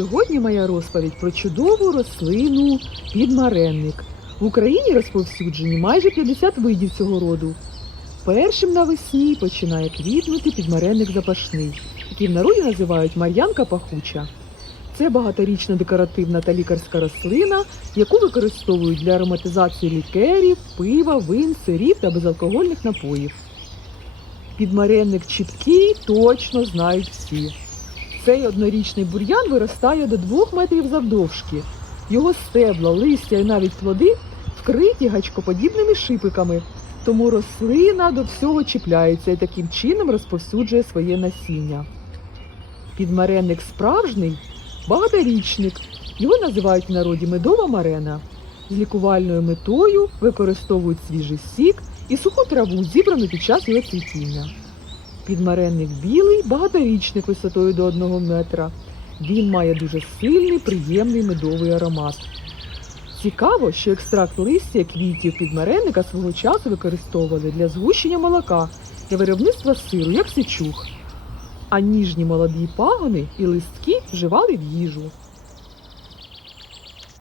сьогодні моя розповідь про чудову рослину підмаренник. В Україні розповсюджені майже 50 видів цього роду. Першим навесні починає квітнути підмаренник запашний, який в народі називають мар'янка пахуча. Це багаторічна декоративна та лікарська рослина, яку використовують для ароматизації лікерів, пива, вин, сирів та безалкогольних напоїв. Підмаренник чіткий точно знають всі. Цей однорічний бур'ян виростає до 2 метрів завдовжки. Його стебла, листя і навіть плоди вкриті гачкоподібними шипиками, тому рослина до всього чіпляється і таким чином розповсюджує своє насіння. Підмаренник справжній багаторічник. Його називають в народі медова марена. З лікувальною метою використовують свіжий сік і суху траву, зібрану під час його цвітіння. Підмаренник білий, багаторічник висотою до 1 метра. Він має дуже сильний, приємний медовий аромат. Цікаво, що екстракт листя квітів підмаренника свого часу використовували для згущення молока для виробництва сиру, як сечух. А ніжні молоді пагони і листки вживали в їжу.